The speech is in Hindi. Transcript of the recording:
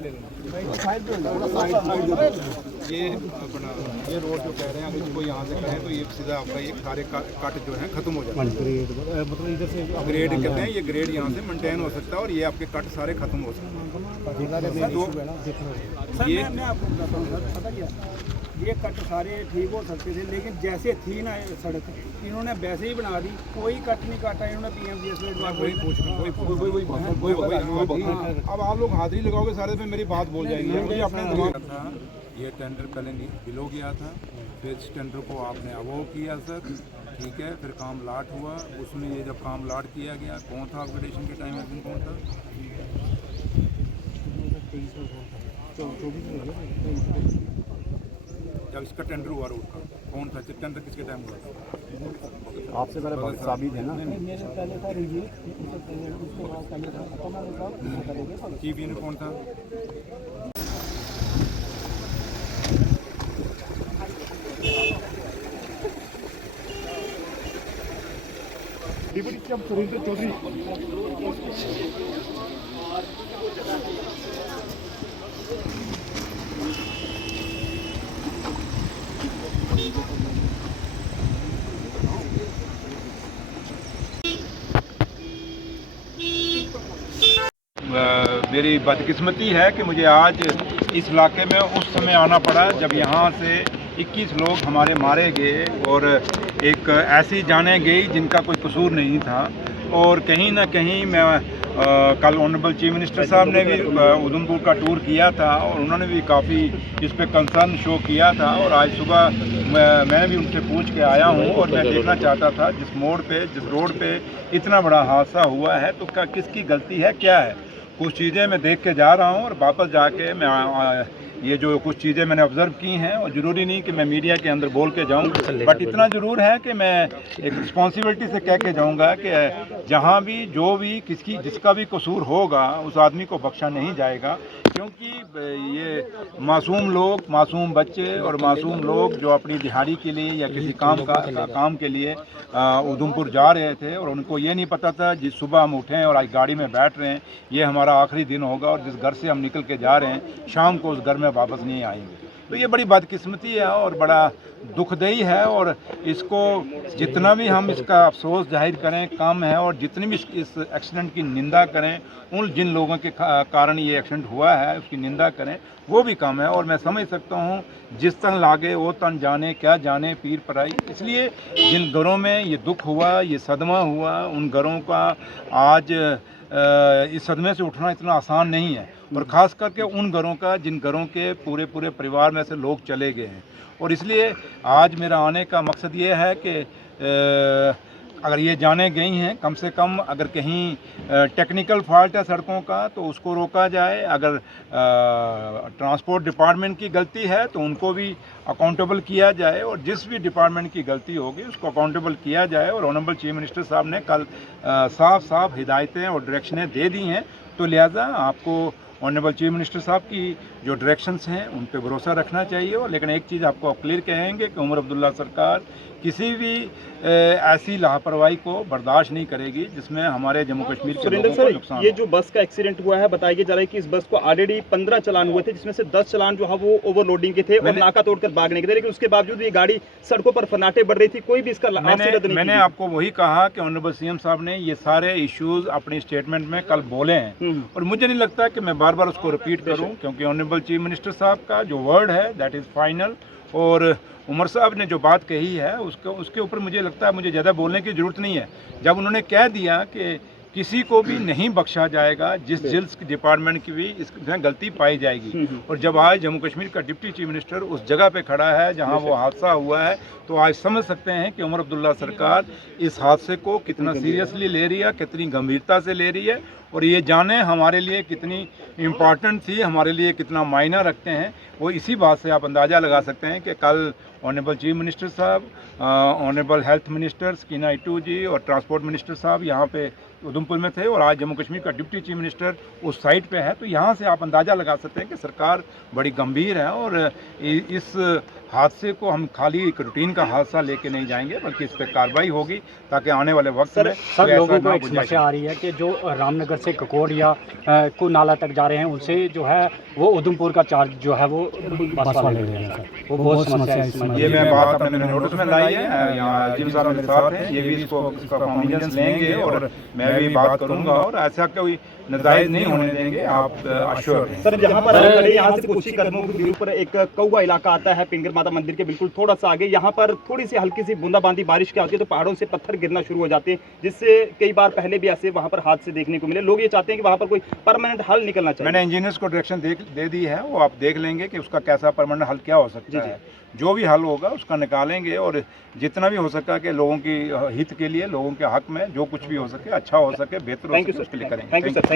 ये अपना ये रोड जो कह रहे हैं, अगर इसको यहाँ से करें तो ये सीधा आपका ये सारे कट जो है खत्म हो जाते हैं। मतलब इधर से ग्रेड कहते हैं, ये ग्रेड यहाँ से मेंटेन हो सकता है और ये आपके कट सारे खत्म हो सकते हैं। तो ये मैं आपको बताता हूँ सर, पता क्या, ये कट सारे ठीक हो सकते थे, लेकिन जैसे थी ना ये सड़क, इन्होंने वैसे ही बना दी, कोई कट नहीं काटा इन्होंने पीएमजीएस में। वही पूछ रहा हूँ, अब आप लोग हाजिरी लगाओगे सारे पे मेरी बात बोल जाएगी। मुझे अपने दिमाग था ये टेंडर पहले बिलो गया था, फिर इस टेंडर को आपने अवॉर्ड किया सर, ठीक है, फिर काम लाट हुआ। उसमें ये जब काम लाट किया गया, कौन था अपग्रेडेशन के टाइम में, कौन था? जब इसका टेंडर हुआ रोड का, कौन था? टेंडर किसके टाइम हुआ था? आपसे पहले साबित है ना। चीफ इंजीनियर कौन था? Deputy chief Surendra Chaudhary. मेरी बदकिस्मती है कि मुझे आज इस इलाके में उस समय आना पड़ा जब यहाँ से 21 लोग हमारे मारे गए और एक ऐसी जाने गई जिनका कोई कसूर नहीं था। और कहीं ना कहीं मैं कल ऑनरेबल चीफ मिनिस्टर साहब ने भी उधमपुर का टूर किया था और उन्होंने भी काफ़ी इस पर कंसर्न शो किया था। और आज सुबह मैं भी उनसे पूछ के आया हूँ और मैं देखना चाहता था जिस मोड़ पे, जिस रोड पे इतना बड़ा हादसा हुआ है तो किसकी गलती है, क्या है। कुछ चीज़ें मैं देख के जा रहा हूँ और वापस जाके मैं ये जो कुछ चीज़ें मैंने ऑब्ज़र्व की हैं, और ज़रूरी नहीं कि मैं मीडिया के अंदर बोल के जाऊँ, बट इतना ज़रूर है कि मैं एक रिस्पॉन्सिबिलिटी से कह के जाऊँगा कि जहाँ भी जो भी जिसका भी कसूर होगा उस आदमी को बख्शा नहीं जाएगा। क्योंकि ये मासूम लोग, मासूम बच्चे और मासूम लोग जो अपनी दिहाड़ी के लिए या किसी काम के लिए उधमपुर जा रहे थे और उनको ये नहीं पता था जिस सुबह हम उठें और आज गाड़ी में बैठ रहे हैं ये हमारा आखिरी दिन होगा और जिस घर से हम निकल के जा रहे हैं शाम को उस घर में वापस नहीं आएंगे। तो ये बड़ी बदकिस्मती है और बड़ा दुखदाई है और इसको जितना भी हम इसका अफसोस जाहिर करें कम है, और जितनी भी इस एक्सीडेंट की निंदा करें, उन जिन लोगों के कारण ये एक्सीडेंट हुआ है उसकी निंदा करें, वो भी कम है। और मैं समझ सकता हूँ जिस तन लागे वो तन जाने, क्या जाने पीर पराई। इसलिए जिन घरों में ये दुख हुआ, ये सदमा हुआ, उन घरों का आज इस सदमे से उठना इतना आसान नहीं है। और ख़ास करके उन घरों का जिन घरों के पूरे परिवार में से लोग चले गए हैं। और इसलिए आज मेरा आने का मकसद ये है कि अगर ये जाने गई हैं, कम से कम अगर कहीं टेक्निकल फॉल्ट है सड़कों का तो उसको रोका जाए। अगर ट्रांसपोर्ट डिपार्टमेंट की गलती है तो उनको भी अकाउंटेबल किया जाए, और जिस भी डिपार्टमेंट की गलती होगी उसको अकाउंटेबल किया जाए। और ऑनरेबल चीफ मिनिस्टर साहब ने कल साफ हिदायतें और डायरेक्शनें दे दी हैं, तो लिहाजा आपको ऑनरेबल चीफ मिनिस्टर साहब की जो डायरेक्शंस हैं उन पे भरोसा रखना चाहिए। लेकिन एक चीज़ आपको क्लियर कहेंगे कि उमर अब्दुल्ला सरकार किसी भी ऐसी लापरवाही को बर्दाश्त नहीं करेगी जिसमें हमारे जम्मू कश्मीर के लोगों को नुकसान। ये जो बस का एक्सीडेंट हुआ है, बताया जा रहा है कि इस बस को ऑलरेडी 15 चलान हुए थे, जिसमें से 10 चलान जो है वो ओवरलोडिंग के थे और नाका तोड़कर भागने के थे, लेकिन उसके बावजूद ये गाड़ी सड़कों पर फर्राटे बढ़ रही थी, कोई भी इसका मैंने आपको वही कहा कि ऑनरेबल सीएम साहब ने ये सारे इश्यूज अपने स्टेटमेंट में कल बोले हैं और मुझे नहीं लगता कि मैं बार बार उसको रिपीट करूं, क्योंकि ऑनरेबल चीफ मिनिस्टर साहब का जो वर्ड है दैट इज़ फाइनल। और उमर साहब ने जो बात कही है उसके ऊपर मुझे लगता है मुझे ज़्यादा बोलने की ज़रूरत नहीं है। जब उन्होंने कह दिया कि किसी को भी नहीं बख्शा जाएगा जिस जिल्स डिपार्टमेंट की भी इसमें गलती पाई जाएगी, और जब आज जम्मू कश्मीर का डिप्टी चीफ मिनिस्टर उस जगह पे खड़ा है जहां वो हादसा हुआ है, तो आज समझ सकते हैं कि उमर अब्दुल्ला सरकार इस हादसे को कितना सीरियसली ले रही है, कितनी गंभीरता से ले रही है, और ये जाने हमारे लिए कितनी इम्पॉर्टेंट थी, हमारे लिए कितना मायना रखते हैं, वो इसी बात से आप अंदाज़ा लगा सकते हैं कि कल ऑनरेबल चीफ मिनिस्टर साहब, ऑनरेबल हेल्थ मिनिस्टर स्कीना इटू जी और ट्रांसपोर्ट मिनिस्टर साहब यहाँ पे उधमपुर में थे, और आज जम्मू कश्मीर का डिप्टी चीफ मिनिस्टर उस साइट पे है। तो यहाँ से आप अंदाज़ा लगा सकते हैं कि सरकार बड़ी गंभीर है और इस हादसे को हम खाली एक रूटीन का हादसा लेके नहीं जाएंगे, बल्कि इस पर कार्रवाई होगी ताकि आने वाले वक्त में सर कोई ऐसा लोगों को ना एक गुंजाइश समस्या आ रही है कि जो रामनगर से ककोड़ या कुनाला तक जा रहे हैं उनसे जो है वो उधमपुर का चार्ज जो है वो बस वाले ले रहे हैं सर, वो बहुत समस्या है इसमें। ये मैं बात अपने नोटिस में लाई है, यहाँ जिम साहब मेरे साथ हैं, ये भी इसका कॉन्फिडेंस लेंगे और मैं भी बात करूंगा और ऐसा कोई नजायज नहीं होने देंगे, आप अश्योर हैं। सर जहाँ पर हम खड़े हैं, यहाँ से कुछ ही कदमों की दूरी पर एक कौवा इलाका आता है, पिंगर माता मंदिर के बिल्कुल थोड़ा सा आगे। यहाँ पर थोड़ी सी हल्की सी बूंदाबांदी बारिश की आती है तो पहाड़ों से पत्थर गिरना शुरू हो जाते हैं, जिससे कई बार पहले भी ऐसे वहाँ पर हादसे देखने को मिले। लोग ये चाहते हैं कि वहाँ पर कोई परमानेंट हल निकलना चाहिए। मैंने इंजीनियर्स को डायरेक्शन दे दी है, वो आप देख लेंगे कि उसका कैसा परमानेंट हल क्या हो सकता है। जो भी हल होगा उसका निकालेंगे और जितना भी हो सका कि लोगों की हित के लिए, लोगों के हक में जो कुछ भी हो सके, अच्छा हो सके, बेहतर हो सके, उसके लिए करेंगे। Thank you sir.